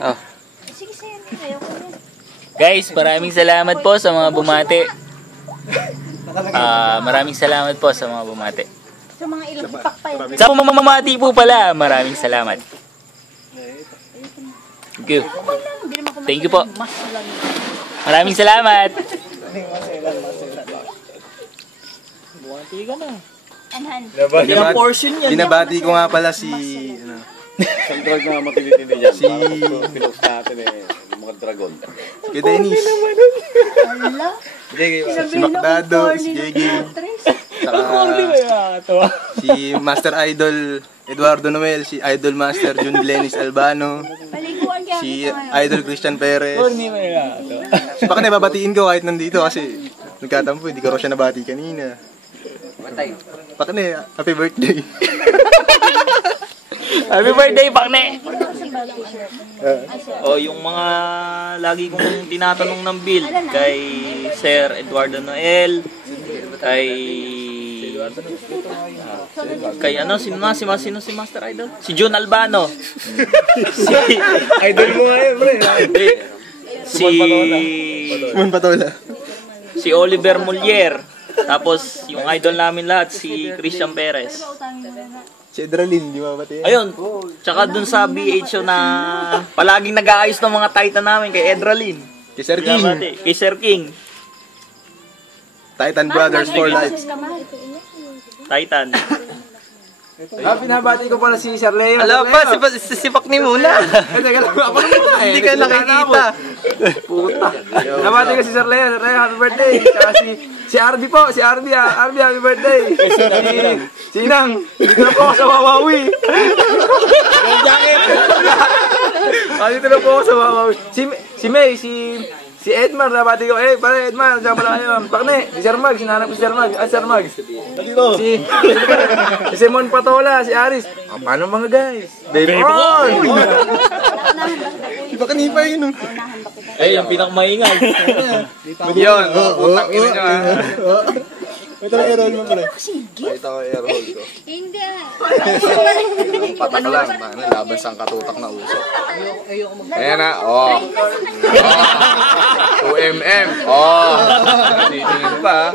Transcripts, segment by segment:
Oh. Sige, sir. Ayaw ko yan. Guys, maraming salamat po sa mga bumati. Maraming salamat po sa mga bumati. Sa mga ilang ipak pa yan. Sa mga mamamati po pala, maraming salamat. Thank you. Thank you po. Maraming salamat. Bumati ka na. Anhan. Ilang portion yan. Binabati ko nga pala si... Sa drug na matitindi dyan. Si... Pinost natin yung mga dragon. Si Dennis. Ala. Si Macdado, si JG. Saka si Master Idol Eduardo Noel, si Idol Master Jun Glenis Albano, Paliguan kaya. si Idol Christian Perez. Baka nababatiin ko kahit nandito kasi nagkatampo, hindi ko raw siya nabati kanina. Baka na, happy birthday. Happy birthday, Pakne! Yung mga lagi kong tinatanong ng bill kay Sir Eduardo Noel, kay ano, sino si Master Idol? Si Jun Albano. Idol mo nga yun, pre. Simon Patola. Si Oliver Mulier. Tapos yung idol namin lahat, si Christian Perez. Si Edralin, di ba pati? Ayun, tsaka dun sa BHO na palaging nag-aayos ng mga Titan namin kay Edralin. Si Sir King. Kay Sir King. Titan Brothers for life. Titan. Pinabati ko pala si Sir Leo. Alam pa, sipak ni muna. Hindi ka nakikita. Puta. Nabati ko si Sir Leo. Sir Leo, happy birthday. Saka si RB po. Si RB, happy birthday. Si Inang. Dito na po ako sa Wawawi. Dito na po ako sa Wawawi. Si May, si Edmar, nabati ko. Pare Edmar, dyan pala kayo. Pakne, si Sir Mag, sinanap ko si Sir Mag. Sir Mag. Si Simon Patola, si Aris. Paano mga guys? Babe on! Iba kanipa yun. Yung pinakamaingay. Yun, utang ina nyo Ito na i-roll mo pala. Ito ko i-roll ko. Hindi. Patak lang, laban sa katutak na usok. Ayan na, 2mm, tumitingin pa.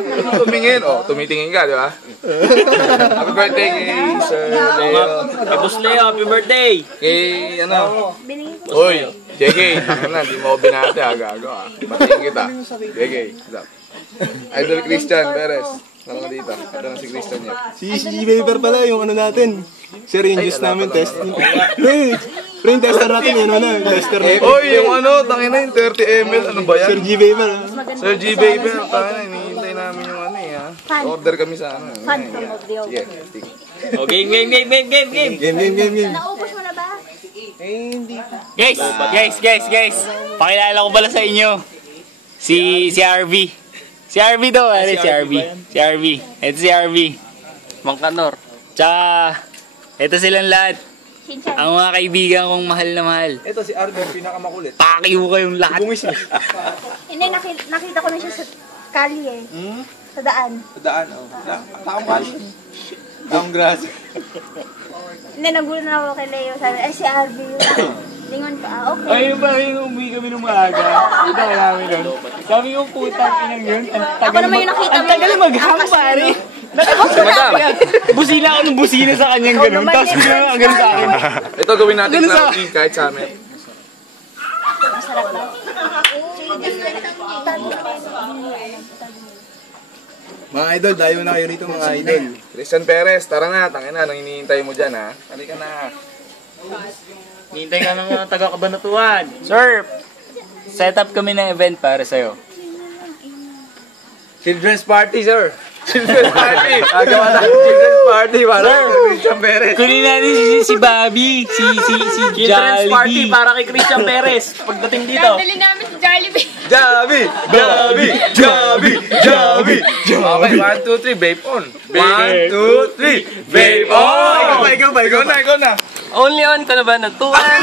Tumitingin ka, di ba? Happy birthday kay Sir Leo. Kay Boss Leo, happy birthday. Kay, Uy, JK, di mo ko binati, gago Batiin kita. JK, what's up? Idol Christian Perez. Ano ka dito? Ito na si Christian niya. Si Weber pala, yung ano natin. Sir, yung juice namin, test. Pre, yung tester natin, yun na, tester natin. Yung tangina yung 30 ml, ano ba yan? Sir G. Weber. Sir G. Weber, tangina, hinihintay namin yung order kami sa Fan from of the Sige, Game. Naubos mo na ba? Guys. Pakilala ko pala sa inyo. Si RV. Si RV daw, si RV. Ito si RV. Mangkanor. Tsaka, ito silang lahat. Ang mga kaibigan kong mahal na mahal. Ito si Arby, pinakamakulit. Pakiw kayong lahat. Hindi, nakita ko na siya sa kali Sa daan. Sa daan, Taong kali. Taong grass. Hindi, nagulo na ako kay Leo. Sabi, si RV yun. Lingon ko, okay. Ayun ba, umuwi kami ng maaga. Ito namin nun. Sabi ko, putang inang yun. Ako naman yung nakita mo. Ang tagal maghang, pare. Busina ako ng busina sa kanyang ganun. Tapos bigla ganun sa akin. Ito gawin natin lagi kahit sa amin. Masarap ba? Mga idol, dayo na kayo rito mga idol. Christian Perez, tara na, tangina, anong hinihintay mo dyan ha? Halika na. Hintay ka ng mga taga-Kabanatuan. Sir, set up kami ng event para sa'yo. Children's party, sir. Children's party. Gagawa na children's party para kay Christian Perez. Kunin natin si Bobby, si Children's party para kay Christian Perez. Pagdating dito. Dadali namin si Jollibee. Javi. Okay, 1, 2, 3, vape on. 1, 2, 3, vape on. Ikaw na. Only on ka na ba? Natuan.